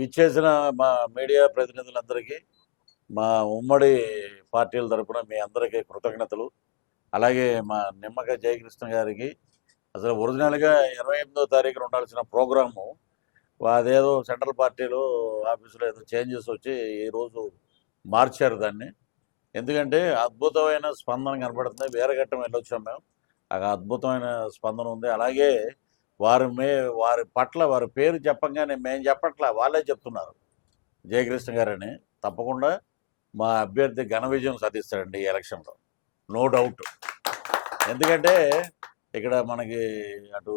విచ్చేసిన మా మీడియా ప్రతినిధులందరికీ మా ఉమ్మడి పార్టీల తరపున మీ అందరికీ కృతజ్ఞతలు. అలాగే మా నిమ్మక జయకృష్ణ గారికి అసలు ఒరిజినల్‌గా 28వ తారీఖున ఉండాల్సిన ప్రోగ్రాము అదేదో సెంట్రల్ పార్టీలో ఆఫీస్‌లో ఏదో చేంజెస్ వచ్చి ఈరోజు మార్చారు దాన్ని. ఎందుకంటే అద్భుతమైన స్పందన కనపడుతుంది. వీరఘట్టం వెళ్ళొచ్చాం మేము. అద్భుతమైన స్పందన ఉంది. అలాగే వారి పట్ల వారి పేరు చెప్పంగానే మేము చెప్పట్లా, వాళ్ళే చెప్తున్నారు. జయకృష్ణ గారని. తప్పకుండా మా అభ్యర్థి ఘన విజయం సాధిస్తాడండి ఈ ఎలక్షన్‌లో. No doubt. ఎందుకంటే ఇక్కడ మనకి అటు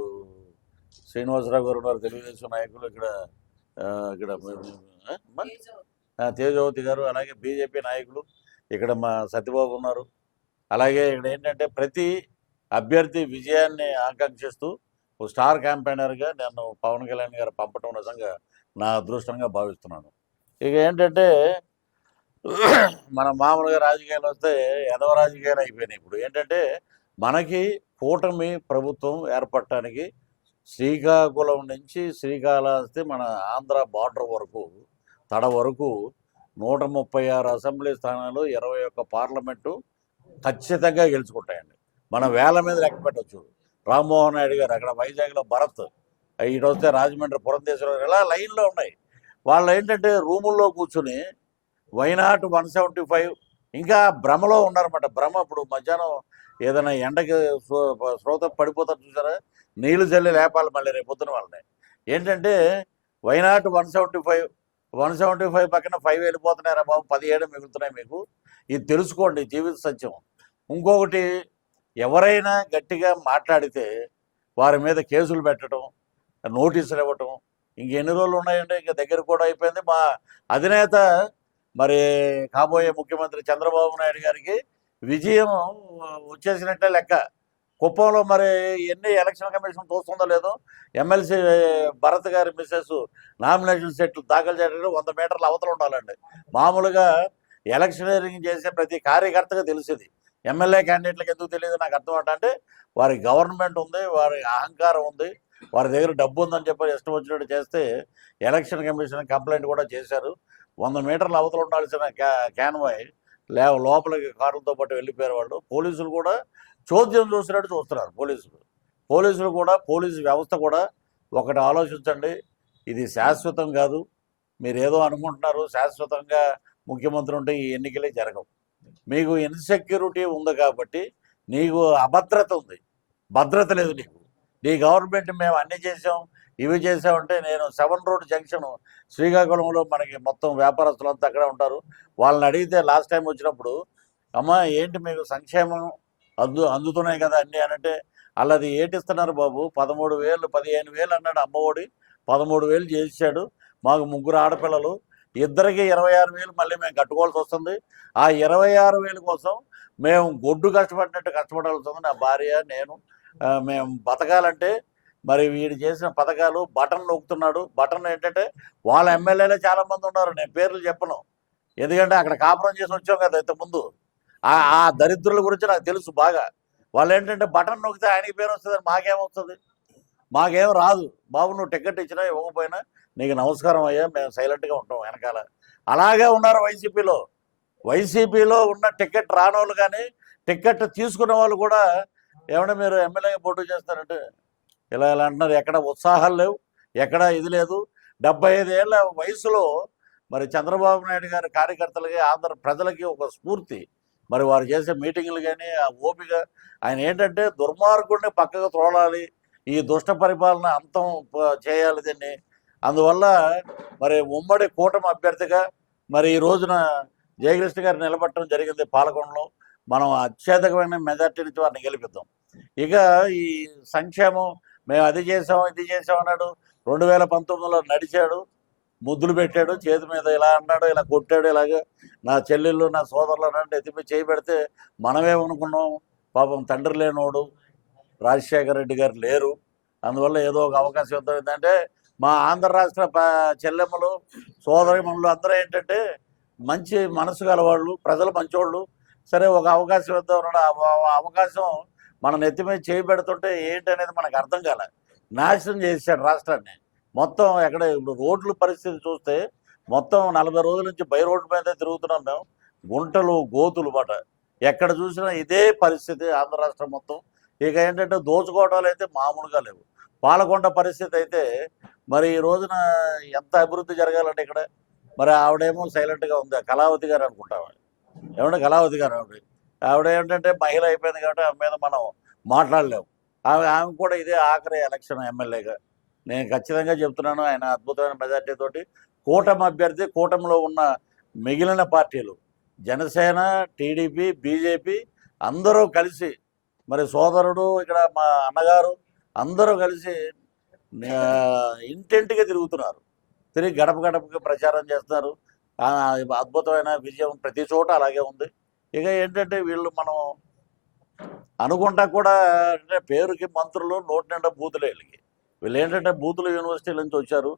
శ్రీనివాసరావు గారు ఉన్నారు, తెలుగుదేశం నాయకులు. ఇక్కడ తేజవతి గారు, అలాగే బీజేపీ నాయకులు. ఇక్కడ మా సత్యబాబు ఉన్నారు. అలాగే ఇక్కడ ఏంటంటే ప్రతి అభ్యర్థి విజయాన్ని ఆకాంక్షిస్తూ ఒక స్టార్ క్యాంపెయినర్గా నన్ను పవన్ కళ్యాణ్ గారు పంపడం నిజంగా నా అదృష్టంగా భావిస్తున్నాను. ఇక ఏంటంటే మన మామూలుగా రాజకీయాలు వస్తే ఎదవ రాజకీయాలు అయిపోయినాయి. ఇప్పుడు ఏంటంటే మనకి కూటమి ప్రభుత్వం ఏర్పడటానికి శ్రీకాకుళం నుంచి శ్రీకాళహస్తి మన ఆంధ్ర బార్డర్ వరకు తడ వరకు 136 అసెంబ్లీ స్థానాలు, 21 పార్లమెంటు ఖచ్చితంగా గెలుచుకుంటాయండి. మనం వేల మీద లెక్క పెట్టచ్చు. రామ్మోహన్ నాయుడు గారు అక్కడ వైజాగ్లో భరత్, ఇటు వస్తే రాజమండ్రి పురంధేశ్వరం, ఇలా లైన్లో ఉన్నాయి. వాళ్ళు ఏంటంటే రూముల్లో కూర్చుని వైనాట్ 175 ఇంకా భ్రమలో ఉన్నారన్నమాట. భ్రమ ఇప్పుడు మధ్యాహ్నం ఏదైనా ఎండకి శ్రోత పడిపోతారు చూసారా, నీళ్లు చల్లి లేపాలి మళ్ళీ రేపు పొద్దున వాళ్ళని. ఏంటంటే వైనాట్ 175 పక్కన 5 వెళ్ళిపోతున్నారా బాబు, 17 మిగులుతున్నాయి మీకు. ఇది తెలుసుకోండి, జీవిత సత్యం. ఇంకొకటి, ఎవరైనా గట్టిగా మాట్లాడితే వారి మీద కేసులు పెట్టడం, నోటీసులు ఇవ్వటం ఇంకెన్ని రోజులు ఉన్నాయండి, ఇంకా దగ్గర కూడా అయిపోయింది. మా అధినేత మరి కాబోయే ముఖ్యమంత్రి చంద్రబాబు నాయుడు గారికి విజయం వచ్చేసినట్టే లెక్క. కుప్పంలో మరి ఎలక్షన్ కమిషన్ చూస్తుందో లేదో, ఎమ్మెల్సీ భరత్ గారి మిస్సెస్ నామినేషన్ సెట్లు దాఖలు చేయడానికి 100 మీటర్ల అవతల ఉండాలండి. మామూలుగా ఎలక్షనీరింగ్ చేసే ప్రతి కార్యకర్తగా తెలిసింది. ఎమ్మెల్యే క్యాండిడేట్లకు ఎందుకు తెలియదు నాకు అర్థం అంటే వారి గవర్నమెంట్ ఉంది, వారి అహంకారం ఉంది, వారి దగ్గర డబ్బు ఉందని చెప్పి ఇష్టం వచ్చినట్టు చేస్తే ఎలక్షన్ కమిషన్ కంప్లైంట్ కూడా చేశారు. 100 మీటర్ల అవతల ఉండాల్సిన క్యాన్వాయ్ లోపలికి కార్లతో పాటు వెళ్ళిపోయారు వాళ్ళు. పోలీసులు కూడా చోద్యం చూసినట్టు చూస్తున్నారు. పోలీసులు కూడా, పోలీసు వ్యవస్థ కూడా ఒకటి ఆలోచించండి, ఇది శాశ్వతం కాదు. మీరు ఏదో అనుకుంటున్నారు శాశ్వతంగా ముఖ్యమంత్రి ఉంటే ఈ ఎన్నికలే జరగవు. మీకు ఇన్సెక్యూరిటీ ఉంది కాబట్టి, నీకు అభద్రత ఉంది, భద్రత లేదు నీకు. నీ గవర్నమెంట్ మేము అన్నీ చేసాం, ఇవి చేసామంటే, నేను 7 రోడ్ జంక్షన్ శ్రీకాకుళంలో మనకి మొత్తం వ్యాపారస్తులంతా అక్కడే ఉంటారు. వాళ్ళని అడిగితే లాస్ట్ టైం వచ్చినప్పుడు, అమ్మా ఏంటి మీకు సంక్షేమం అందుతున్నాయి కదా అన్నీ అనంటే, అల్లది ఏటిస్తున్నారు బాబు, 13,000 15,000 అన్నాడు అమ్మఒడి, 13,000 చేశాడు. మాకు 3 ఆడపిల్లలు, ఇద్దరికి 26,000 మళ్ళీ మేము కట్టుకోవాల్సి వస్తుంది. ఆ 26,000 కోసం మేము గొడ్డు కష్టపడినట్టు కష్టపడాల్సి ఉంది. నా భార్య, నేను. మేము బతకాలంటే మరి వీడు చేసిన పథకాలు బటన్ నొక్కుతున్నాడు. బటన్ ఏంటంటే వాళ్ళ ఎమ్మెల్యేలే చాలామంది ఉన్నారు, నేను పేర్లు చెప్పను, ఎందుకంటే అక్కడ కాపురం చేసి వచ్చాం కదా ఇంతకుముందు. ఆ దరిద్రుల గురించి నాకు తెలుసు బాగా. వాళ్ళు ఏంటంటే బటన్ నొక్కితే ఆయనకి పేరు వస్తుందని మాకేమొస్తుంది, మాకేం రాదు. బాబు నువ్వు టికెట్ ఇచ్చినా ఇవ్వకపోయినా నీకు నమస్కారం అయ్యా, మేము సైలెంట్గా ఉంటాం వెనకాల. అలాగే ఉన్నారు వైసీపీలో ఉన్న టికెట్ రానోళ్ళు కానీ టికెట్ తీసుకున్న వాళ్ళు కూడా, ఏమన్నా మీరు ఎమ్మెల్యేగా పోటీ చేస్తారంటే ఇలా అంటున్నారు. ఎక్కడ ఉత్సాహాలు లేవు, ఎక్కడ ఇది లేదు. 75 ఏళ్ళ వయసులో మరి చంద్రబాబు నాయుడు గారి కార్యకర్తలకి, ఆంధ్ర ప్రజలకి ఒక స్ఫూర్తి. మరి వారు చేసే మీటింగులు కానీ ఆ ఓపిక, ఆయన ఏంటంటే దుర్మార్గుడిని పక్కకు తోలాలి, ఈ దుష్ట పరిపాలన అంతం చేయాలి దీన్ని. అందువల్ల మరి ఉమ్మడి కూటమి అభ్యర్థిగా మరి ఈ రోజున జయకృష్ణ గారు నిలబడటం జరిగింది. పాలకొండలో మనం అత్యధికమైన మెజార్టీ నుంచి వారిని గెలిపిద్దాం. ఇక ఈ సంక్షేమం మేము అది చేసాం ఇది చేసాం అన్నాడు. 2019లో నడిచాడు, ముద్దులు పెట్టాడు, చేతి మీద ఇలా అన్నాడు, ఇలా కొట్టాడు. ఇలాగ నా చెల్లెళ్ళు నా సోదరులు అన్నట్టు ఎత్తిపై చేయి పెడితే మనమేమనుకున్నాం, పాపం తండ్రి లేనోడు రాజశేఖర రెడ్డి గారు లేరు, అందువల్ల ఏదో ఒక అవకాశం ఇద్దాం. ఏంటంటే మా ఆంధ్ర రాష్ట్ర చెల్లెమ్మలు సోదరిమణులు అందరూ ఏంటంటే మంచి మనసు గలవాళ్ళు, ప్రజలు మంచోళ్ళు. సరే ఒక అవకాశం ఇద్దాం అన్నాడు. అవకాశం మన నెత్తి మీద చేయి పెడుతుంటే ఏంటి అనేది మనకు అర్థం కాలే. నాశనం చేశాడు రాష్ట్రాన్ని. మొత్తం ఎక్కడ ఇప్పుడు రోడ్ల పరిస్థితి చూస్తే మొత్తం 40 రోజుల నుంచి బై రోడ్డు మీదే తిరుగుతున్నాం మేము. గుంటలు, గోతులు మాట. ఎక్కడ చూసినా ఇదే పరిస్థితి ఆంధ్ర రాష్ట్రం మొత్తం. ఇక ఏంటంటే దోచుకోవడాలు అయితే మామూలుగా లేవు. పాలకొండ పరిస్థితి అయితే మరి ఈ రోజున ఎంత అభివృద్ధి జరగాలంటే ఇక్కడ మరి ఆవిడేమో సైలెంట్‌గా ఉంది. కళావతి గారు అనుకుంటాం. ఏవండీ కళావతి గారు ఆవిడ ఏంటంటే మహిళ అయిపోయింది కాబట్టి ఆమె మీద మనం మాట్లాడలేము. ఆమె కూడా ఇదే ఆఖరి ఎలక్షన్ ఎమ్మెల్యేగా. నేను ఖచ్చితంగా చెప్తున్నాను ఆయన అద్భుతమైన మెజార్టీ తోటి కూటమి అభ్యర్థి, కూటమిలో ఉన్న మిగిలిన పార్టీలు జనసేన, టీడీపీ, బీజేపీ అందరూ కలిసి మరి సోదరుడు ఇక్కడ మా అన్నగారు అందరూ కలిసి ఇంటింటికి తిరుగుతున్నారు. తిరిగి గడప గడపకి ప్రచారం చేస్తున్నారు. అద్భుతమైన విజయం ప్రతి చోట అలాగే ఉంది. ఇక ఏంటంటే వీళ్ళు మనం అనుకుంటా కూడా అంటే పేరుకి మంత్రులు నోటి నిండా బూతులే వీళ్ళకి. వీళ్ళు ఏంటంటే బూతుల యూనివర్సిటీ నుంచి వచ్చారు.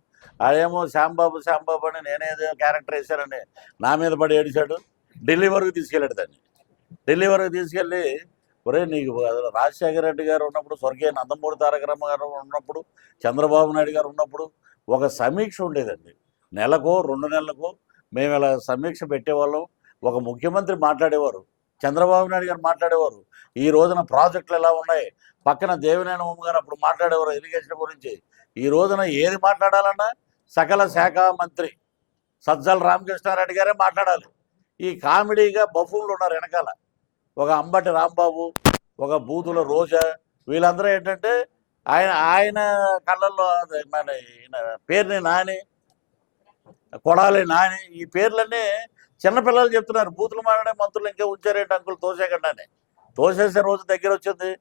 ఆడేమో శ్యాంబాబు అని నేనేదో క్యారెక్టర్ వేశానని నా మీద పడి ఏడిచాడు. ఢిల్లీ వరకు తీసుకెళ్ళాడు దాన్ని. ఢిల్లీ వరకు తీసుకెళ్ళి ఒరే నీకు రాజశేఖర రెడ్డి గారు ఉన్నప్పుడు, స్వర్గీయ నందమూరి తారక రామ గారు ఉన్నప్పుడు, చంద్రబాబు నాయుడు గారు ఉన్నప్పుడు ఒక సమీక్ష ఉండేదండి. నెలకో 2 నెలలకో మేము ఇలా సమీక్ష పెట్టేవాళ్ళం. ఒక ముఖ్యమంత్రి మాట్లాడేవారు, చంద్రబాబు నాయుడు గారు మాట్లాడేవారు. ఈ రోజున ప్రాజెక్టులు ఎలా ఉన్నాయి, పక్కన దేవినేని ఉమ్మ గారు అప్పుడు మాట్లాడేవారు ఇరిగేషన్ గురించి. ఈ రోజున ఏది మాట్లాడాలన్నా సకల శాఖ మంత్రి సజ్జల రామకృష్ణారెడ్డి గారే మాట్లాడాలి. ఈ కామెడీగా బఫూన్లు ఉన్నారు వెనకాల. ఒక అంబటి రాంబాబు, ఒక బూతుల రోజా, వీళ్ళందరూ ఏంటంటే ఆయన కళ్ళల్లో మన పేరుని నాని, కొడాలి నాని, ఈ పేర్లన్నీ చిన్నపిల్లలు చెప్తున్నారు. బూతులు మాట్లాడే మంత్రులు ఇంకా ఉంచారేంటి అంకులు తోసేయకుండా అని. తోసేసే రోజు దగ్గర వచ్చింది.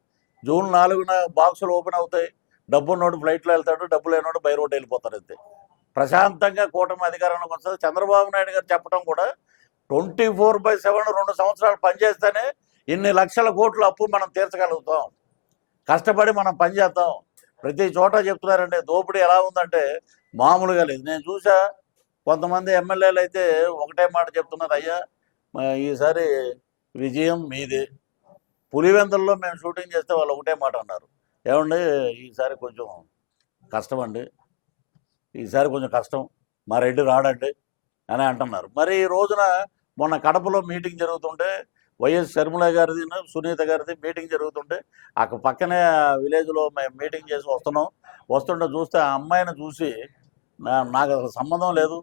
జూన్ 4న బాక్సులు ఓపెన్ అవుతాయి. డబ్బున్నోడు ఫ్లైట్లో వెళ్తాడు, డబ్బు లేనోడు బై రోడ్డు వెళ్ళిపోతారు. అంతే ప్రశాంతంగా కూటమి అధికారంలోకి వస్తుంది. చంద్రబాబు నాయుడు గారు చెప్పడం కూడా 24/7 2 సంవత్సరాలు పనిచేస్తేనే ఇన్ని లక్షల కోట్ల అప్పు మనం తీర్చగలుగుతాం. కష్టపడి మనం పనిచేద్దాం. ప్రతి చోట చెప్తున్నారండి. దోపిడీ ఎలా ఉందంటే మామూలుగా లేదు. నేను చూసా కొంతమంది ఎమ్మెల్యేలు అయితే ఒకటే మాట చెప్తున్నారు, అయ్యా ఈసారి విజయం మీదే. పులివెందుల్లో మేము షూటింగ్ చేస్తే వాళ్ళు ఒకటే మాట అన్నారు, ఏమండి ఈసారి కొంచెం కష్టం అండి, ఈసారి కొంచెం కష్టం, మా రెడ్డి రాడండి అని అంటున్నారు. మరి ఈ రోజున మొన్న కడపలో మీటింగ్ జరుగుతుంటే వైఎస్ షర్మిల గారిది, సునీత గారిది మీటింగ్ జరుగుతుంటే అక్కడ పక్కనే విలేజ్లో మేము మీటింగ్ చేసి వస్తుంటే చూస్తే ఆ అమ్మాయిని చూసి నాకు అసలు సంబంధం లేదు,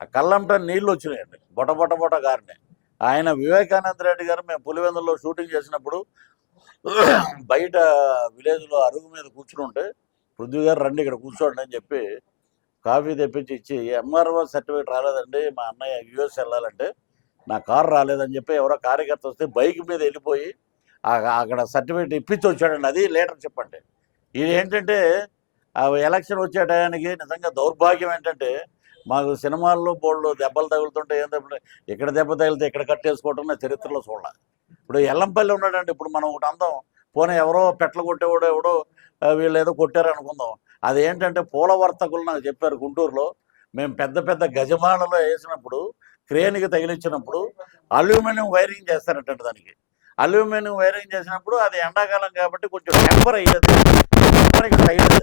ఆ కళ్ళంట నీళ్ళు వచ్చినాయండి, బొట గారిని. ఆయన వివేకానంద రెడ్డి గారు మేము పులివెందుల్లో షూటింగ్ చేసినప్పుడు బయట విలేజ్లో అరుగు మీద కూర్చుంటే పృథ్వీ గారు రండి ఇక్కడ కూర్చోండి అని చెప్పి కాఫీ తెప్పించి ఇచ్చి, ఎంఆర్ఓ సర్టిఫికేట్ రాలేదండి, మా అన్నయ్య యూఎస్ వెళ్ళాలంటే నా కారు రాలేదని చెప్పి ఎవరో కార్యకర్త వస్తే బైక్ మీద వెళ్ళిపోయి అక్కడ సర్టిఫికేట్ ఇప్పించి వచ్చాడండి. అది లీటర్ చెప్పండి. ఇది ఏంటంటే ఎలక్షన్ వచ్చే టయానికి నిజంగా దౌర్భాగ్యం ఏంటంటే మాకు సినిమాల్లో బోళ్ళు దెబ్బలు తగులుతుంటే ఏంటంటే ఇక్కడ దెబ్బ తగిలితే ఇక్కడ కట్టేసుకోవటం నా చరిత్రలో చూడాలి. ఇప్పుడు ఎల్లంపల్లి ఉన్నాడండి. ఇప్పుడు మనం ఒకటి అందం పోనీ ఎవరో పెట్ల కొట్టేవాడో ఎవడో వీళ్ళు ఏదో కొట్టారు అనుకుందాం. అదేంటంటే పూల వర్తకులు నాకు చెప్పారు గుంటూరులో, మేము పెద్ద పెద్ద గజమాలలో వేసినప్పుడు క్రేన్కి తగిలించినప్పుడు అల్యూమినియం వైరింగ్ చేస్తారట. దానికి అల్యూమినియం వైరింగ్ చేసినప్పుడు అది ఎండాకాలం కాబట్టి కొంచెం టెంపర్ అయ్యేది, తగిలేదు.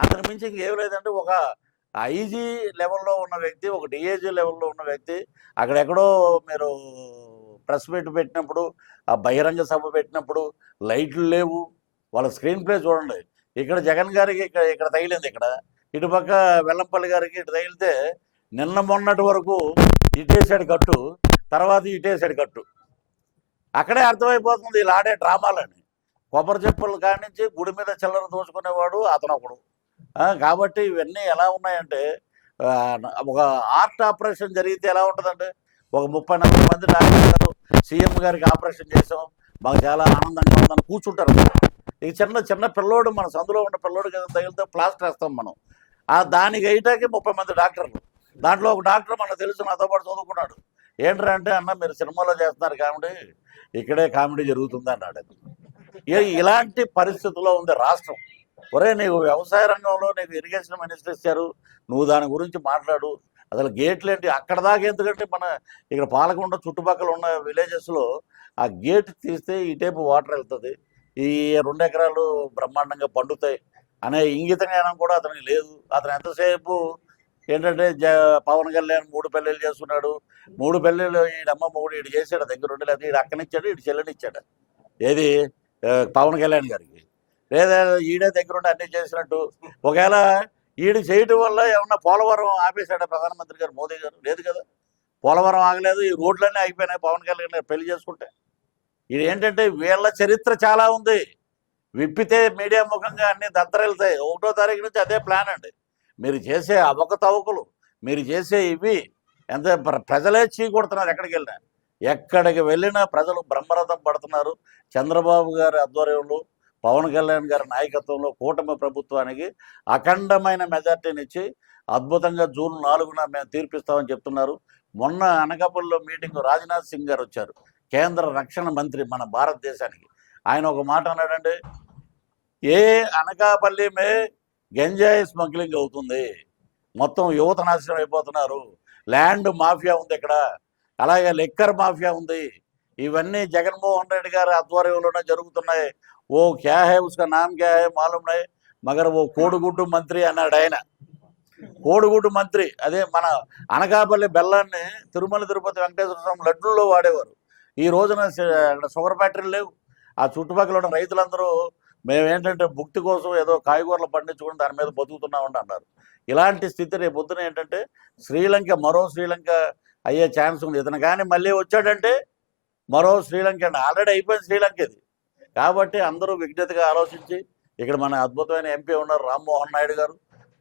అంతకు మించి ఇంకేం లేదంటే ఒక ఐజీ లెవెల్లో ఉన్న వ్యక్తి, ఒక డిఏజీ లెవెల్లో ఉన్న వ్యక్తి అక్కడెక్కడో మీరు ప్రెస్ మీట్ పెట్టినప్పుడు, ఆ బహిరంగ సభ పెట్టినప్పుడు లైట్లు లేవు. వాళ్ళ స్క్రీన్ ప్లే చూడండి. ఇక్కడ జగన్ గారికి ఇక్కడ తగిలింది, ఇక్కడ ఇటుపక్క వెల్లంపల్లి గారికి ఇటు తగిలితే నిన్న మొన్నటి వరకు ఇటేసాడు కట్టు, తర్వాత ఇటేసాడు కట్టు. అక్కడే అర్థమైపోతుంది వీళ్ళు ఆడే డ్రామాలని. కొబ్బరి చెప్పులు కానించి గుడి మీద చిల్లర దోచుకునేవాడు అతను ఒకడు. కాబట్టి ఇవన్నీ ఎలా ఉన్నాయంటే ఒక ఆర్ట్ ఆపరేషన్ జరిగితే ఎలా ఉంటుందంటే ఒక 30-40 మంది డాక్టర్ గారు సీఎం గారికి ఆపరేషన్ చేసాం, మాకు చాలా ఆనందంగా ఉందని కూర్చుంటారు. ఇక చిన్న పిల్లోడు, మన సందులో ఉన్న పిల్లోడు కదా తగిలితే ప్లాస్టర్ వేస్తాం మనం. దానికి వేయటానికి 30 మంది డాక్టర్లు. దాంట్లో ఒక డాక్టర్ మనకు తెలుసు, నాతో పాటు చదువుకున్నాడు. ఏంట్రా అంటే, అన్న మీరు సినిమాలో చేస్తున్నారు కామెడీ, ఇక్కడే కామెడీ జరుగుతుంది అన్నాడు. ఇలాంటి పరిస్థితుల్లో ఉంది రాష్ట్రం. ఒరే నీకు వ్యవసాయ రంగంలో నీకు ఇరిగేషన్ మినిస్టర్ ఇచ్చారు, నువ్వు దాని గురించి మాట్లాడు. అసలు గేట్లు ఏంటి అక్కడ దాకా? ఎందుకంటే మన ఇక్కడ పాలకొండ చుట్టుపక్కల ఉన్న విలేజెస్లో ఆ గేట్ తీస్తే ఇటేపు వాటర్ వెళ్తుంది, ఈ 2 ఎకరాలు బ్రహ్మాండంగా పండుతాయి. అనే ఇంగిత జ్ఞానం కూడా అతనికి లేదు. అతను ఎంతసేపు ఏంటంటే పవన్ కళ్యాణ్ 3 పెళ్ళిళ్ళు చేసుకున్నాడు. 3 పెళ్ళిళ్ళు ఈడమ్మ మొగుడు ఈడు చేశాడు దగ్గరుండి, లేకపోతే ఈడు అక్కనిచ్చాడు, ఈడు చెల్లెనిచ్చాడు. ఏది పవన్ కళ్యాణ్ గారికి. లేదా ఈడే దగ్గరుండి అన్నీ చేసినట్టు. ఒకవేళ ఈడు చేయటం వల్ల ఏమన్నా పోలవరం ఆపేశాడా ప్రధానమంత్రి గారు మోదీ గారు? లేదు కదా. పోలవరం ఆగలేదు, ఈ రోడ్లన్నీ ఆగిపోయినాయి పవన్ కళ్యాణ్ గారు పెళ్లి చేసుకుంటే. ఇది ఏంటంటే వీళ్ళ చరిత్ర చాలా ఉంది. విప్పితే మీడియా ముఖంగా అన్ని దత్తరెళ్తాయి. 1వ తారీఖు నుంచి అదే ప్లాన్ అండి. మీరు చేసే అవకతవకలు, మీరు చేసే ఇవి ఎంత ప్రజలే చీకొడుతున్నారు. ఎక్కడికి వెళ్ళినా ప్రజలు బ్రహ్మరథం పడుతున్నారు. చంద్రబాబు గారి ఆధ్వర్యంలో, పవన్ కళ్యాణ్ గారి నాయకత్వంలో కూటమి ప్రభుత్వానికి అఖండమైన మెజార్టీనిచ్చి అద్భుతంగా జూన్ 4న మేము తీర్పిస్తామని చెప్తున్నారు. మొన్న అనకాపల్లిలో మీటింగ్ రాజ్నాథ్ సింగ్ గారు వచ్చారు, కేంద్ర రక్షణ మంత్రి మన భారతదేశానికి. ఆయన ఒక మాట అన్నాడండి, ఏ అనకాపల్లి మే గంజాయి స్మగ్లింగ్ అవుతుంది, మొత్తం యువత నాశనం అయిపోతున్నారు, ల్యాండ్ మాఫియా ఉంది ఇక్కడ, అలాగే లిక్కర్ మాఫియా ఉంది, ఇవన్నీ జగన్మోహన్ రెడ్డి గారి ఆధ్వర్యంలోనే జరుగుతున్నాయి. ఓ క్యా హై ఉస్కా నామ్ క్యా హై మాలూమ్ నై మగర్ ఓ కోడిగుడ్డు మంత్రి అన్నాడు ఆయన. కోడిగుడ్డు మంత్రి. అదే మన అనకాపల్లి బెల్లాన్ని తిరుమల తిరుపతి వెంకటేశ్వర స్వామి లడ్డుల్లో వాడేవారు. ఈ రోజున షుగర్ ఫ్యాక్టరీలు లేవు. ఆ చుట్టుపక్కల ఉన్న రైతులందరూ మేమేంటంటే భుక్తి కోసం ఏదో కాయగూరలు పండించుకుని దాని మీద బతుకుతున్నామని అన్నారు. ఇలాంటి స్థితి రేపు పొద్దున ఏంటంటే శ్రీలంక, మరో శ్రీలంక అయ్యే ఛాన్స్ ఉంది. ఇతను కానీ మళ్ళీ వచ్చాడంటే మరో శ్రీలంక అండి. ఆల్రెడీ అయిపోయింది శ్రీలంక ఇది. కాబట్టి అందరూ విజ్ఞతగా ఆలోచించి, ఇక్కడ మన అద్భుతమైన ఎంపీ ఉన్నారు రామ్మోహన్ నాయుడు గారు,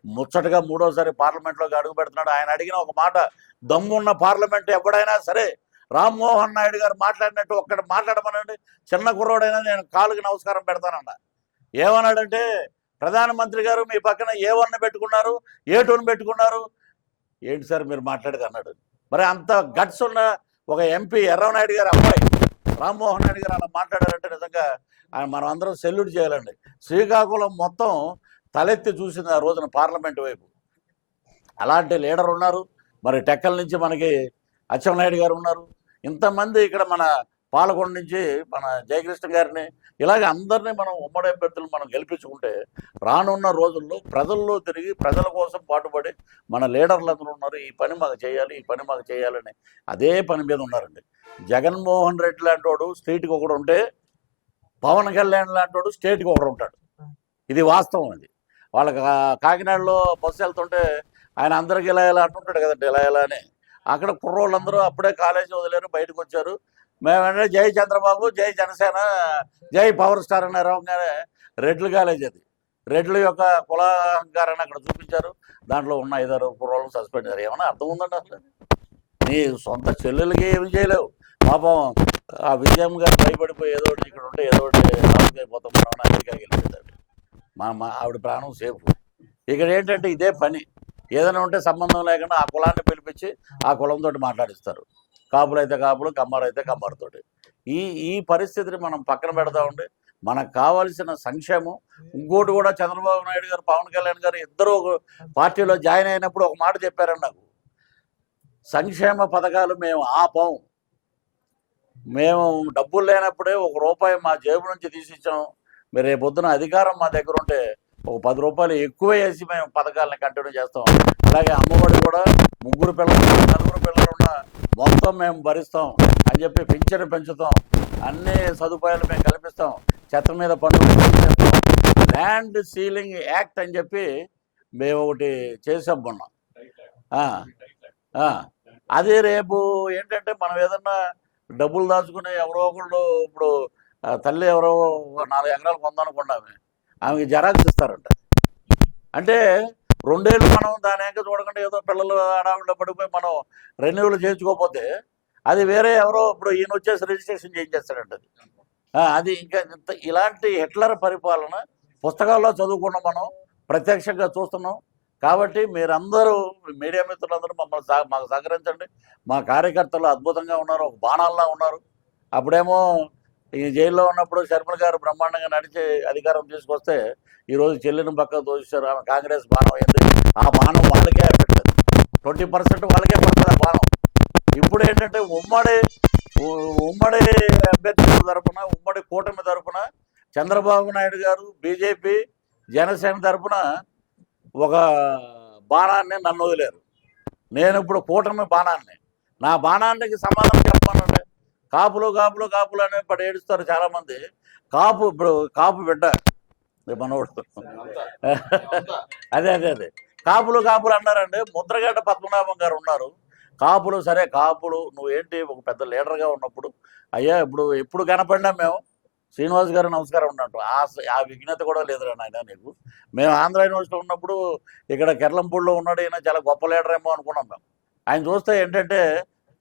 ముచ్చటగా 3వసారి పార్లమెంట్లోకి అడుగు పెడుతున్నాడు. ఆయన అడిగిన ఒక మాట, దమ్మున్న పార్లమెంట్ ఎవడైనా సరే రామ్మోహన్ నాయుడు గారు మాట్లాడినట్టు ఒక్కటి మాట్లాడమనండి, చిన్న కుర్రోడైనా నేను కాలుకి నమస్కారం పెడతానన్న. ఏమన్నాడంటే, ప్రధానమంత్రి గారు మీ పక్కన A1 పెట్టుకున్నారు, A2 పెట్టుకున్నారు, ఏంటి సార్ మీరు మాట్లాడేది అన్నాడు. మరి అంత గట్స్ ఉన్న ఒక ఎంపీ ఎర్రనాయుడు గారు అబ్బాయి రామ్మోహన్ నాయుడు గారు అలా మాట్లాడారంటే నిజంగా మనం అందరం సెల్యూట్ చేయాలండి. శ్రీకాకుళం మొత్తం తలెత్తి చూసింది ఆ రోజున పార్లమెంటు వైపు. అలాంటి లీడర్ ఉన్నారు. మరి టెక్కల నుంచి మనకి అచ్చెన్నాయుడు గారు ఉన్నారు. ఇంతమంది ఇక్కడ మన పాలకొండ నుంచి మన జయకృష్ణ గారిని, ఇలాగ అందరినీ మనం ఉమ్మడి అభ్యర్థులు మనం గెలిపించుకుంటే రానున్న రోజుల్లో ప్రజల్లో తిరిగి ప్రజల కోసం పాటుపడి మన లీడర్లందరూ ఉన్నారు. ఈ పని మాకు చేయాలి, ఈ పని మాకు చేయాలని అదే పని మీద ఉన్నారండి. జగన్మోహన్ రెడ్డి లాంటి వాడు స్టేట్కి ఒకడు ఉంటే, పవన్ కళ్యాణ్ లాంటి వాడు స్టేట్కి ఒకడు ఉంటాడు. ఇది వాస్తవం. అది వాళ్ళకి కాకినాడలో బస్సు వెళ్తుంటే ఆయన అందరికి ఇలా ఇలా అంటుంటాడు కదండి, ఇలా ఇలా అని. అక్కడ కుర్రోళ్ళందరూ అప్పుడే కాలేజీ వదిలేరు, బయటకు వచ్చారు. మేమంటే జై చంద్రబాబు, జై జనసేన, జై పవర్ స్టార్ అనే రకంగానే రెడ్ల కాలేజ్ అది. రెడ్ల యొక్క కులాహంకారాన్ని అక్కడ చూపించారు. దాంట్లో ఉన్న 5-6 కుర్రోళ్ళని సస్పెండ్ చేశారు. ఏమన్నా అర్థం ఉందండి అసలు? నీ సొంత చెల్లెలకి ఏమి చేయలేవు. పాపం ఆ విజయం గారు భయపడిపోయి ఏదో ఒకటి ఇక్కడ ఉంటే ఏదో ఒకటి అయిపోతాం మనం అమెరికాకి వెళ్ళిపోతాడు. మా ఆవిడ ప్రాణం సేఫ్. ఇక్కడ ఏంటంటే ఇదే పని. ఏదైనా ఉంటే సంబంధం లేకుండా ఆ కులాన్ని పిలిపించి ఆ కులంతో మాట్లాడిస్తారు. కాపులు అయితే కాపులు, కమ్మారు అయితే కమ్మారుతోటి. ఈ పరిస్థితిని మనం పక్కన పెడతా ఉండి మనకు కావాల్సిన సంక్షేమం. ఇంకోటి కూడా చంద్రబాబు నాయుడు గారు, పవన్ కళ్యాణ్ గారు ఇద్దరు ఒక పార్టీలో జాయిన్ అయినప్పుడు ఒక మాట చెప్పారండి నాకు, సంక్షేమ పథకాలు మేము ఆపం, మేము డబ్బులు లేనప్పుడే ₹1 మా జేబు నుంచి తీసిచ్చాం, మీరు రేపొద్దున అధికారం మా దగ్గర ఉంటే ఒక ₹10 ఎక్కువ వేసి మేము పథకాలని కంటిన్యూ చేస్తాం. అలాగే అమ్మఒడి కూడా 3 పిల్లలు 4 పిల్లలు ఉన్న మొత్తం మేము భరిస్తాం అని చెప్పి పింఛను పెంచుతాం, అన్ని సదుపాయాలు మేము కల్పిస్తాం, చెత్త మీద పన్ను చేస్తాం, ల్యాండ్ సీలింగ్ యాక్ట్ అని చెప్పి మేము ఒకటి చేసాం మొన్న. అది రేపు ఏంటంటే మనం ఏదన్నా డబ్బులు దాచుకుని ఎవరో ఒకళ్ళు, ఇప్పుడు తల్లి ఎవరో 4 ఎకరాలు కొందనుకోండి, ఆమెకి జెరాక్స్ ఇస్తారంట. అంటే 2 ఏళ్ళు మనం దాని వెనక చూడకుండా ఏదో పిల్లలు అడవుల్లో పడిపోయి మనం రెన్యూలు చేయించుకోకపోతే అది వేరే ఎవరో ఇప్పుడు ఈయన వచ్చేసి రిజిస్ట్రేషన్ చేయించేస్తాడంట. అది ఇంకా ఇలాంటి హిట్లర్ పరిపాలన పుస్తకాల్లో చదువుకున్నాం, మనం ప్రత్యక్షంగా చూస్తున్నాం. కాబట్టి మీరందరూ మీడియా మిత్రులందరూ మాకు సహకరించండి. మా కార్యకర్తలు అద్భుతంగా ఉన్నారు, ఒక బాణాల్లో ఉన్నారు. అప్పుడేమో ఈ జైల్లో ఉన్నప్పుడు శర్మల గారు బ్రహ్మాండంగా నడిచి అధికారం తీసుకొస్తే ఈరోజు చెల్లిని పక్కకు దోషిస్తారు. ఆమె కాంగ్రెస్ బాణం అయింది. ఆ బాణం వాళ్ళకే పెట్టలేదు, 20% వాళ్ళకే పడుతుంది ఆ బాణం. ఇప్పుడు ఏంటంటే ఉమ్మడి అభ్యర్థుల తరఫున, ఉమ్మడి కూటమి తరఫున చంద్రబాబు నాయుడు గారు, బీజేపీ, జనసేన తరపున ఒక బాణాన్ని నన్ను వదిలేరు. నేను ఇప్పుడు కూటమి బాణాన్ని. నా బాణానికి సమాధానం చెప్పమనండి. కాపులు కాపులు కాపులు అని ఇప్పుడు ఏడుస్తారు చాలామంది. ఇప్పుడు కాపు బిడ్డ మనోడు. అదే అదే అదే కాపులు కాపులు అన్నారండి. ముద్రగడ్డ పద్మనాభం గారు ఉన్నారు. కాపులు సరే కాపులు నువ్వేంటి ఒక పెద్ద లీడర్గా ఉన్నప్పుడు అయ్యా ఎప్పుడు కనపడినా మేము శ్రీనివాస్ గారు నమస్కారం ఉన్నట్టు ఆ విఘ్నత కూడా లేదురా నాయన నీకు. మేము ఆంధ్ర యూనివర్సిటీలో ఉన్నప్పుడు ఇక్కడ కెర్లంపూడిలో ఉన్నాడు, ఈయన చాలా గొప్ప లీడర్ ఏమో అనుకున్నాం మేము. ఆయన చూస్తే ఏంటంటే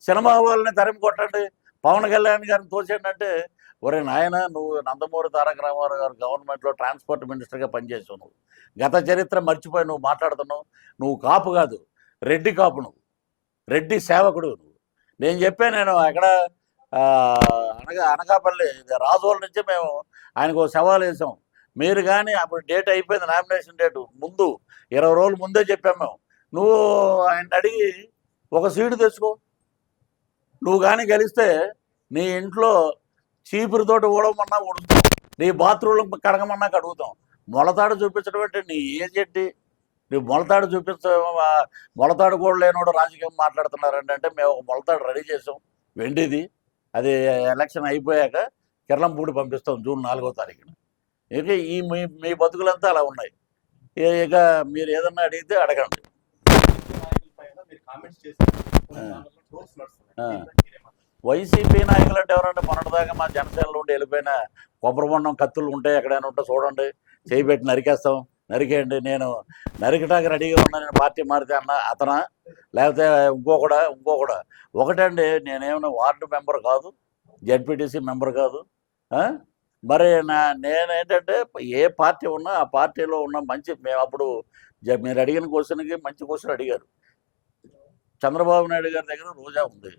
సినిమా వాళ్ళని తరిమి కొట్టండి, పవన్ కళ్యాణ్ గారిని తోసేయండి అంటే, ఒరే నాయన నువ్వు నందమూరి తారక రామారావు గారు గవర్నమెంట్లో ట్రాన్స్పోర్ట్ మినిస్టర్గా పనిచేసావు. నువ్వు గత చరిత్ర మర్చిపోయి నువ్వు మాట్లాడుతున్నావు. నువ్వు కాపు కాదు, రెడ్డి కాపు. నువ్వు రెడ్డి సేవకుడు. నేను అక్కడ అనకాపల్లి రాజోల నుంచి మేము ఆయనకు సవాల్ వేసాం. మీరు కానీ అప్పుడు డేట్ అయిపోయింది, నామినేషన్ డేటు ముందు 20 రోజుల ముందే చెప్పాం మేము. నువ్వు ఆయన అడిగి ఒక సీటు తెచ్చుకో, నువ్వు కానీ గెలిస్తే నీ ఇంట్లో చీపురుతోటి ఊడమన్నా ఉడుతాం, నీ బాత్రూంలో కడగమన్నా కడుగుతాం. మొలతాడు చూపించడం అంటే నీ ఏజ్ ఏంటి? నువ్వు మొలతాడు మొలతాడు కూడా లేనోడు రాజకీయం మాట్లాడుతున్నారంటే అంటే మేము ఒక మొలతాడు రెడీ చేసాం వెండిది. అది ఎలక్షన్ అయిపోయాక కిర్లంపూడి పంపిస్తాం జూన్ 4వ తారీఖున. ఇక మీ బతుకులంతా అలా ఉన్నాయి. ఇక మీరు ఏదన్నా అడిగితే అడగండి. వైసీపీ నాయకులు అంటే ఎవరంటే మొన్నటిదాకా మా జనసేనలో ఉండి వెళ్ళిపోయిన కొబ్బరి బొండం కత్తులు ఉంటే ఎక్కడైనా ఉంటే చూడండి, చేయిబెట్టి నరికేస్తాం, నరికేయండి. నేను నరికటానికి రెడీగా ఉన్నా, నేను పార్టీ మారితే అన్న అతనా లేకపోతే ఇంకొకడా ఒకటండి. నేనేమన్నా వార్డు మెంబర్ కాదు, జెడ్పీటీసీ మెంబర్ కాదు. మరి నేనేంటంటే ఏ పార్టీ ఉన్నా ఆ పార్టీలో ఉన్న మంచి మేము అప్పుడు మీరు అడిగిన క్వశ్చన్కి మంచి క్వశ్చన్ అడిగారు. చంద్రబాబు నాయుడు గారి దగ్గర రోజా ఉంది.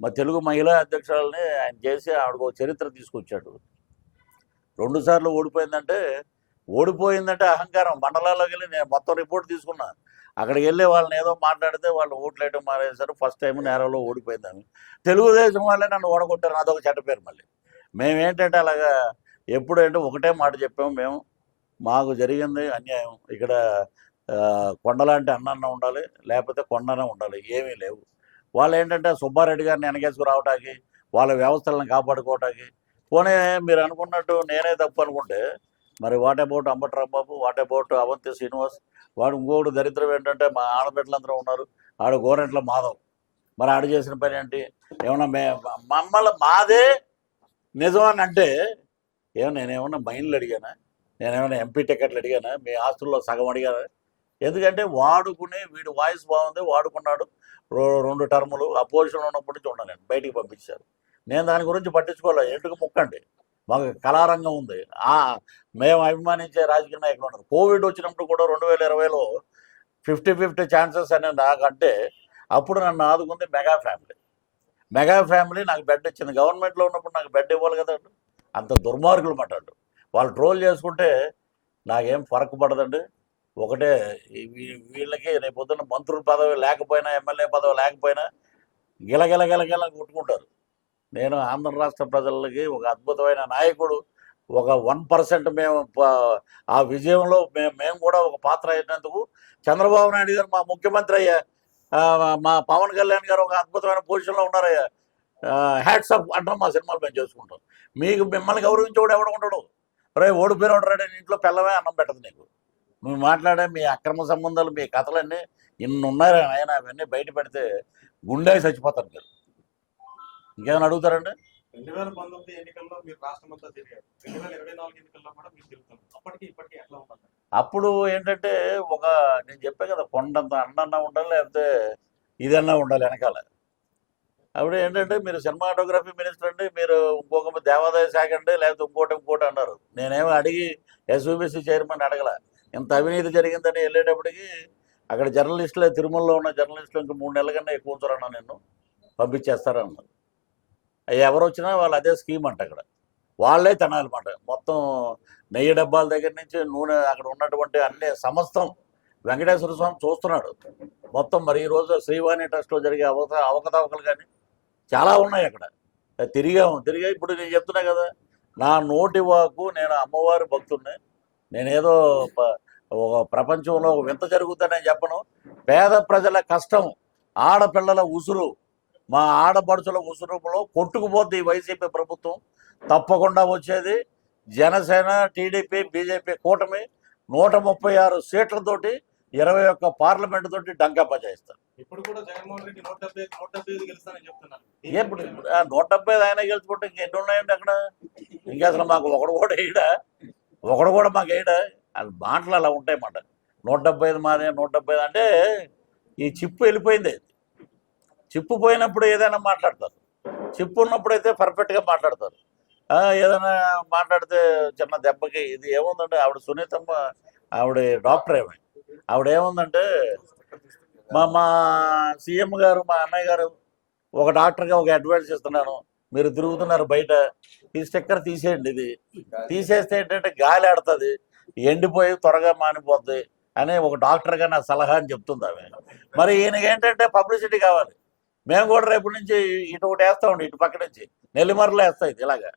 మా తెలుగు మహిళా అధ్యక్షురాలని ఆయన చేసి ఆవిడకు చరిత్ర తీసుకొచ్చాడు. 2 సార్లు ఓడిపోయిందంటే అహంకారం. మండలాల్లోకి వెళ్ళి నేను మొత్తం రిపోర్ట్ తీసుకున్నా. అక్కడికి వెళ్ళి వాళ్ళని ఏదో మాట్లాడితే వాళ్ళు ఓట్లు వేయడం మానేశారు. ఫస్ట్ టైం నేరంలో ఓడిపోయిందని తెలుగుదేశం వాళ్ళే నన్ను ఓడగొట్టారు. అదొక చెడ్డ పేరు. మళ్ళీ మేమేంటంటే అలాగా ఎప్పుడంటే ఒకటే మాట చెప్పాము మేము, మాకు జరిగింది అన్యాయం. ఇక్కడ కొండలాంటి అన్న ఉండాలి, లేకపోతే కొండనే ఉండాలి, ఏమీ లేవు. వాళ్ళు ఏంటంటే సుబ్బారెడ్డి గారిని వెనకేసుకు రావటానికి, వాళ్ళ వ్యవస్థలను కాపాడుకోవటానికి. పోనీ మీరు అనుకున్నట్టు నేనే తప్పు అనుకుంటే మరి what about Ambati Rambabu, what about Avanthi Srinivas, వాడు ఇంకోటి దరిద్రం ఏంటంటే మా ఆడబిడ్డలందరూ ఉన్నారు, ఆడు గోరెంట్ల మాధవ్. మరి ఆడు చేసిన పని ఏంటి? ఏమన్నా మమ్మల్ని మాదే నిజం అని అంటే నేనేమన్నా మైన్లు అడిగానా? నేనేమన్నా ఎంపీ టికెట్లు అడిగానా? మీ ఆస్తుల్లో సగం అడిగానా? ఎందుకంటే వీడి వాయిస్ బాగుంది, వాడుకున్నాడు. 2 టర్ములు అపోజిషన్ ఉన్నప్పటి నుంచి ఉన్నాను, నేను బయటికి పంపించారు. నేను దాని గురించి పట్టించుకోలేదు. ఎందుకు ముక్కండి, మాకు కళారంగం ఉంది. మేము అభిమానించే రాజకీయ నాయకులు ఉన్నారు. కోవిడ్ వచ్చినప్పుడు కూడా 2020లో 50-50 ఛాన్సెస్ అని నాకంటే అప్పుడు నన్ను ఆదుకుంది మెగా ఫ్యామిలీ నాకు బెడ్ ఇచ్చింది. గవర్నమెంట్లో ఉన్నప్పుడు నాకు బెడ్ ఇవ్వాలి కదా. అంత దుర్మార్గులు మాట్లాడు. వాళ్ళు ట్రోల్ చేసుకుంటే నాకేం ఫరక్ పడదండి. ఒకటే, వీళ్ళకి రేపు పొద్దున్న మంత్రుల పదవి లేకపోయినా, ఎమ్మెల్యే పదవి లేకపోయినా గిలగిల కొట్టుకుంటారు. నేను ఆంధ్ర రాష్ట్ర ప్రజలకి ఒక అద్భుతమైన నాయకుడు, ఒక 1% మేము ఆ విజయంలో మేము కూడా ఒక పాత్ర అయినందుకు చంద్రబాబు నాయుడు గారు మా ముఖ్యమంత్రి అయ్యా, మా పవన్ కళ్యాణ్ గారు ఒక అద్భుతమైన పొజిషన్లో ఉన్నారయ్యా. హ్యాట్స్ అప్ అంటాం. మా సినిమాలు మేము చేసుకుంటాం. మిమ్మల్ని గౌరవించేవాడు ఎవడు ఉంటాడు? రే ఓడిపోయిన రాడే, ఇంట్లో పిల్లమే అన్నం పెట్టదు నీకు. నువ్వు మాట్లాడే మీ అక్రమ సంబంధాలు, మీ కథలన్నీ ఇన్ని ఉన్నాయి ఆయన. అవన్నీ బయట పెడితే గుండె చచ్చిపోతారు మీరు. ఇంకేమైనా అడుగుతారండి? 2019 ఎన్నికల్లో మీరు రాష్ట్రం అంతా తిరిగారు. 2024 ఎన్నికల్లో కూడా మీరు తిరుగుతారు. అప్పటికి ఇప్పటికి ఎట్లా ఉంటుంది? అప్పుడు ఏంటంటే నేను చెప్పాను కదా, కొండంత అన్న ఉండాలి, లేకపోతే ఇదన్నా ఉండాలి వెనకాల. అప్పుడు ఏంటంటే మీరు సినిమాటోగ్రఫీ మినిస్టర్ అండి, మీరు ఇంకొక దేవాదాయ శాఖ అండి, లేకపోతే ఇంకోటి అన్నారు. నేనేమో అడిగి ఎస్యూబీసీ చైర్మన్ అడగల. ఇంత అవినీతి జరిగిందని వెళ్ళేటప్పటికి అక్కడ జర్నలిస్టులే, తిరుమలలో ఉన్న జర్నలిస్టులు ఇంక 3 నెలల కన్నా ఎక్కువ ఉంచారన్నా, నిన్ను పంపించేస్తారన్నారు. ఎవరు వచ్చినా వాళ్ళు అదే స్కీమ్ అంట. అక్కడ వాళ్ళే తినాలన్నమాట. మొత్తం నెయ్యి డబ్బాల దగ్గర నుంచి నూనె, అక్కడ ఉన్నటువంటి అన్ని సమస్తం వెంకటేశ్వర స్వామి చూస్తున్నాడు మొత్తం. మరి ఈరోజు శ్రీవాణి ట్రస్ట్లో జరిగే అవకతవకలు కానీ చాలా ఉన్నాయి అక్కడ. తిరిగా ఇప్పుడు నేను చెప్తున్నా కదా, నా నోటి వాకు, నేను అమ్మవారి భక్తుడిని, నేనేదో ఒక ప్రపంచంలో ఒక వింత జరుగుతుందని చెప్పను. పేద ప్రజల కష్టం, ఆడపిల్లల ఉసురు, మా ఆడపడుచుల ఉసురులో కొట్టుకుపోద్ది ఈ వైసీపీ ప్రభుత్వం. తప్పకుండా వచ్చేది జనసేన, టీడీపీ, బీజేపీ కూటమి 136 సీట్లతోటి 21 పార్లమెంటు తోటి డంకా బజాయిస్తారు. ఇప్పుడు కూడా జగన్మోహన్ రెడ్డి 175 గెలుస్తానని చెప్తున్నారు. ఇప్పుడు 175 ఆయన గెలుచుకుంటే ఇంకెన్ని ఉన్నాయండి అక్కడ? ఇంకా అసలు మాకు ఒకడు కూడా మాకు వేయడా? అది మాటలు అలా ఉంటాయి మాట. 175 మాదే, 175 అంటే ఈ చిప్పు వెళ్ళిపోయింది. చిప్పు పోయినప్పుడు ఏదైనా మాట్లాడతారు, చిప్పు ఉన్నప్పుడు అయితే పర్ఫెక్ట్గా మాట్లాడతారు. ఏదైనా మాట్లాడితే చిన్న దెబ్బకి ఇది ఏముందంటే, ఆవిడ సునీతమ్మ, ఆవిడ డాక్టర్ ఆవిడ ఏముందంటే, మా సీఎం గారు, మా అన్నయ్య గారు ఒక డాక్టర్గా ఒక అడ్వైస్ ఇస్తున్నాను, మీరు తిరుగుతున్నారు బయట, ఈ స్టిక్కర్ తీసేయండి, ఇది తీసేస్తే ఏంటంటే గాలి ఆడుతుంది, ఎండిపోయి త్వరగా మానిపోద్ది అని ఒక డాక్టర్గా నా సలహా అని చెప్తుంది ఆమె. మరి ఈయనకి ఏంటంటే పబ్లిసిటీ కావాలి. మేము కూడా రేపు నుంచి ఇటు ఒకటి వేస్తామండి, ఇటు పక్క నుంచి నెల్లిమర్రలో వేస్తాయి ఇలాగా.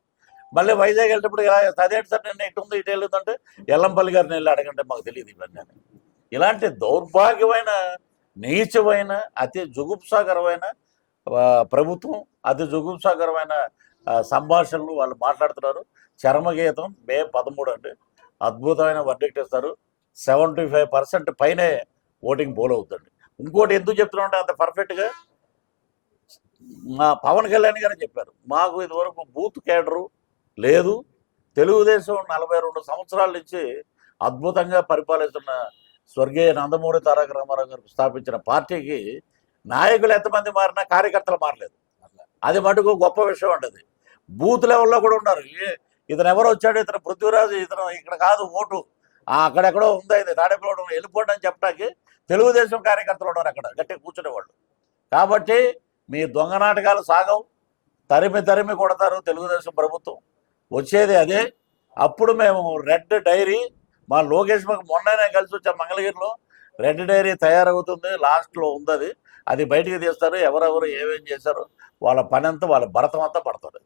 మళ్ళీ వైజాగ్ వెళ్ళేటప్పుడు ఇలా అదేంటి సార్ నిన్న ఇటు ఉంది, ఇటు వెళ్ళిందంటే ఎల్లంపల్లి గారిని వెళ్ళి అడగంటే మాకు తెలియదు ఇవన్నీ. ఇలాంటి దౌర్భాగ్యమైన, నీచమైన, అతి జుగుప్సాకరమైన ప్రభుత్వం, అతి జుగుప్సాకరమైన సంభాషణలు వాళ్ళు మాట్లాడుతున్నారు. చర్మగీతం మే 13 అండి, అద్భుతమైన వర్డిక్ట్ ఇస్తారు. 75% పైనే ఓటింగ్ పోల్ అవుతుంది. ఇంకోటి ఎందుకు చెప్తున్నా అంటే, అంత పర్ఫెక్ట్గా మా పవన్ కళ్యాణ్ గారు చెప్పారు, మాకు ఇదివరకు బూత్ కేడరు లేదు, తెలుగుదేశం 42 సంవత్సరాల నుంచి అద్భుతంగా పరిపాలిస్తున్న స్వర్గీయ నందమూరి తారక రామారావు గారు స్థాపించిన పార్టీకి నాయకులు ఎంతమంది మారినా కార్యకర్తలు మారలేదు. అది మటుకు గొప్ప విషయం అండి. అది బూత్ లెవెల్లో కూడా ఉన్నారు. ఇతను ఎవరు వచ్చాడు, ఇతను పృథ్వీరాజు, ఇతను ఇక్కడ కాదు ఓటు అక్కడెక్కడో ఉంది, ఇది తాడేపల్లి వెళ్ళిపోండి అని చెప్పడానికి తెలుగుదేశం కార్యకర్తలు ఉన్నారు అక్కడ గట్టిగా కూర్చునేవాళ్ళు. కాబట్టి మీ దొంగ నాటకాలు సాగవు, తరిమి కొడతారు తెలుగుదేశం ప్రభుత్వం. వచ్చేది అదే. అప్పుడు మేము రెడ్ డైరీ, మా లోకేష్ మాకు మొన్ననే కలిసి వచ్చాం మంగళగిరిలో, రెడ్ డైరీ తయారవుతుంది, లాస్ట్లో ఉంది, అది బయటికి తీస్తారు, ఎవరెవరు ఏమేం చేశారు వాళ్ళ పని అంతా, వాళ్ళ భరతం అంతా పడుతుంది.